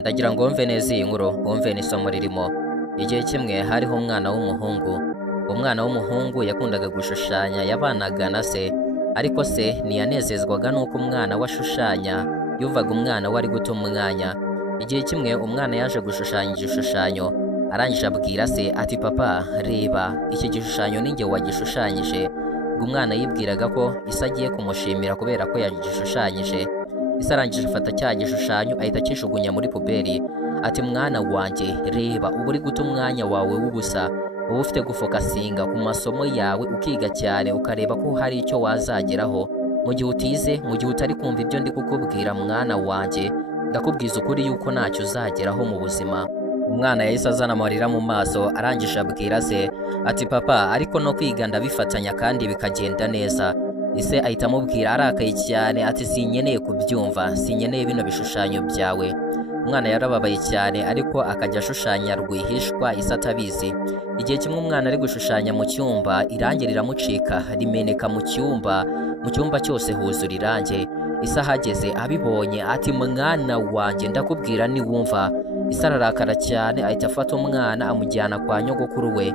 Ndagira ngo wumve neza iyi nkuru, wumve n'isomo ririmo. Igihe kimwe hariho umwana w'umuhungu. Umwana w'umuhungu yakundaga gushushanya, yabanaga na se, ariko se ntiyanezezwaga n'uko umwana we ashushanya, yumvaga umwana we ari guta umwanya. Igihe kimwe umwana yaje gushushanya igishushanyo, arangije abwira se ati papa reba iki gishushanyo ninjye wagishushanyije. Ubwo umwana yibwiraga ko ise agiye kumushimira kubera ko yagishushanyije. Ise arangije afata cya gishushanyo ahita akishugunya muri puberi, ati mwana wanjye reba uba uri guta umwanya wawe w'ubusa, uba ufite gufokasinga ku masomo yawe ukiga cyane ukareba ko hari icyo wazageraho. Mu gihe utize, mu gihe utari kumva ibyo ndi kukubwira mwana wanjye, ndakubwiza ukuri yuko ntacyo uzageraho mu buzima. Umwana yahise azana amarira mu maso, arangije abwira se ati papa ariko no kwiga ndabifatanya kandi bikagenda neza. Ise ahita amubwira arakaye cyane ati sinkeneye kubyumva, sinkeneye bino bishushanyo byawe. Umwana yarababaye cyane ariko akajya ashushanya rwihishwa ise atabizi. Igihe kimwe umwana ari gushushanya mu cyumba, irangi riramucika rimeneka mu cyumba cyose huzura irangi. Ise ahageze abibonye ati mwana wanjye ndakubwira niwumva. Ise ararakara cyane ahita afata umwana amujyana kwa nyogokuru we.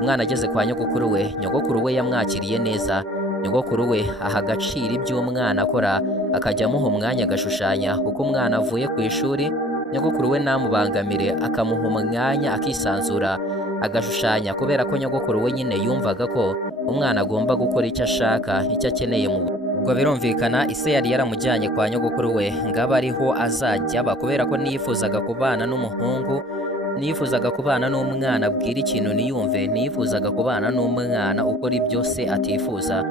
Umwana ageze kwa nyogokuru we, nyogokuru we yamwakiriye neza. Nyogokuru we aha agaciro ibyo umwana akora, akajya amuha umwanya agashushanya. Kuko umwana avuye ku ishuri, nyogokuru we ntamubangamire, akamuha umwanya akisanzura agashushanya, kubera ko nyogokuru we nyine yumvaga ko umwana agomba gukora icyo ashaka, icyo akeneye mu ubwo birumvikana ise yari yaramujyanye kwa nyogokuru we ngo abe ariho azajya aba, kubera ko niyifuzaga kubana n'umuhungu, niyifuzaga kubana n'umwana abwira ikintu niyumve, niyifuzaga kubana n'umwana ukora ibyo se atifuza.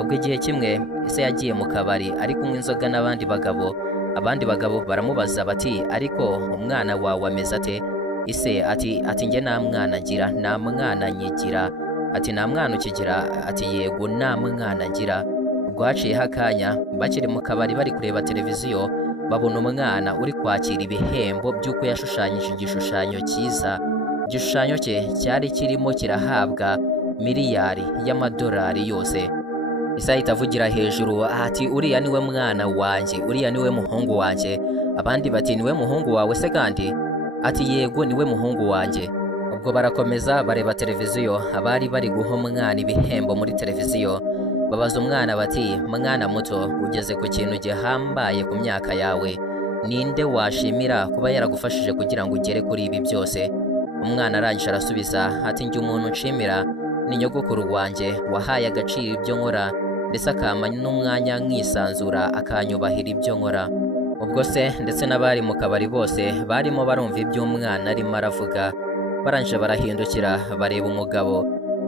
Ubwo igihe kimwe ise yagiye mu kabari ari kunywa inzoga n'abandi bagabo. Abandi bagabo baramubaza bati ariko umwana wawe ameze ate? Ise ati njye nta mwana ngira, nta mwana nyigira. Ati nta mwana ukigira? Ati yego nta mwana ngira. Ubwo haciyeho akanya, bakiri mu kabari bari kureba televiziyo, babona umwana uri kwakira ibihembo by'uko yashushanyije igishushanyo cyiza. Igishushanyo cye cyari kirimo kirahabwa miliyari y'amadolari yose. Ise ahita avugira hejuru ati uriya niwe mwana wanjye, uriya niwe muhungu wanjye. Abandi bati niwe muhungu wawe se kandi? Ati yego niwe muhungu wanjye. Ubwo barakomeza bareba televiziyo, abari bari guha umwana ibihembo muri televiziyo babaza umwana bati mwana muto ugeze ku kintu gihambaye ku myaka yawe, ninde washimira kuba yaragufashije kugira ngo ugere kuri ibi byose? Umwana arangije arasubiza ati njye umuntu nshimira ni nyogokuru wanjye wahaye agaciro ibyo nkora, ndetse akampa n'umwanya nkisanzura akanyubahira ibyo nkora. Ubwo se ndetse n'abari mu kabari bose barimo barumva ibyo umwana arimo aravuga. Barangije barahindukira bareba umugabo,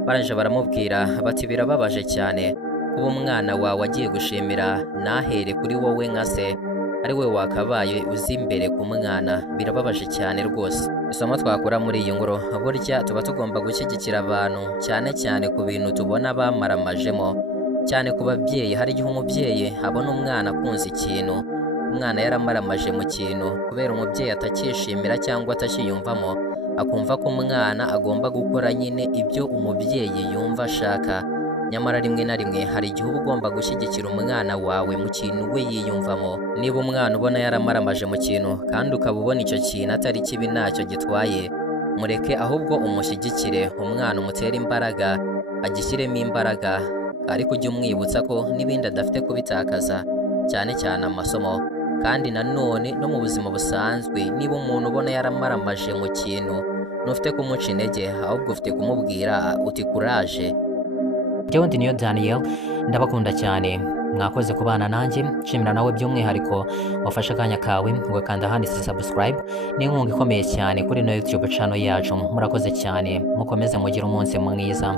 barangije baramubwira bati birababaje cyane kuba umwana wawe agiye gushimira nahere kuri wowe nka se, ari we wakabaye uzi imbere ku mwana. Birababaje cyane rwose. Isomo twakura muri iyi nkuru, burya tuba tugomba gushyigikira abantu cyane cyane ku bintu tubona bamaramajemo, cyane ku babyeyi. Hari igihe umubyeyi abona umwana akunze ikintu, umwana yaramaramaje mu kintu, kubera umubyeyi atakishimira cyangwa atakiyumvamo, akumva ko umwana agomba gukora nyine ibyo umubyeyi yumva ashaka. Nyamara rimwe na rimwe hari igihe uba ugomba gushyigikira umwana wawe mu kintu we yiyumvamo. Niba umwana ubona yaramaramaje mu kintu kandi ukaba ubona icyo kintu atari kibi ntacyo gitwaye, mureke ahubwo umushyigikire. Umwana umutere imbaraga, agishyiremo imbaraga, ariko ujye umwibutsa ko n'ibindi adafite kubitakaza, cyane cyane amasomo. Kandi nanone no mu buzima busanzwe, niba umuntu ubona yaramaramaje mu kintu, ntufite kumuca intege, ahubwo ufite kumubwira uti kuraje. Jyewe ndi niyo Daniel, ndabakunda cyane, mwakoze kubana nanjye. Nshimira nawe by'umwihariko wafashe akanya kawe ugakanda handitse subscribe, ni inkunga ikomeye cyane kuri no YouTube channel yacu. Murakoze cyane, mukomeze mugire umunsi mwiza.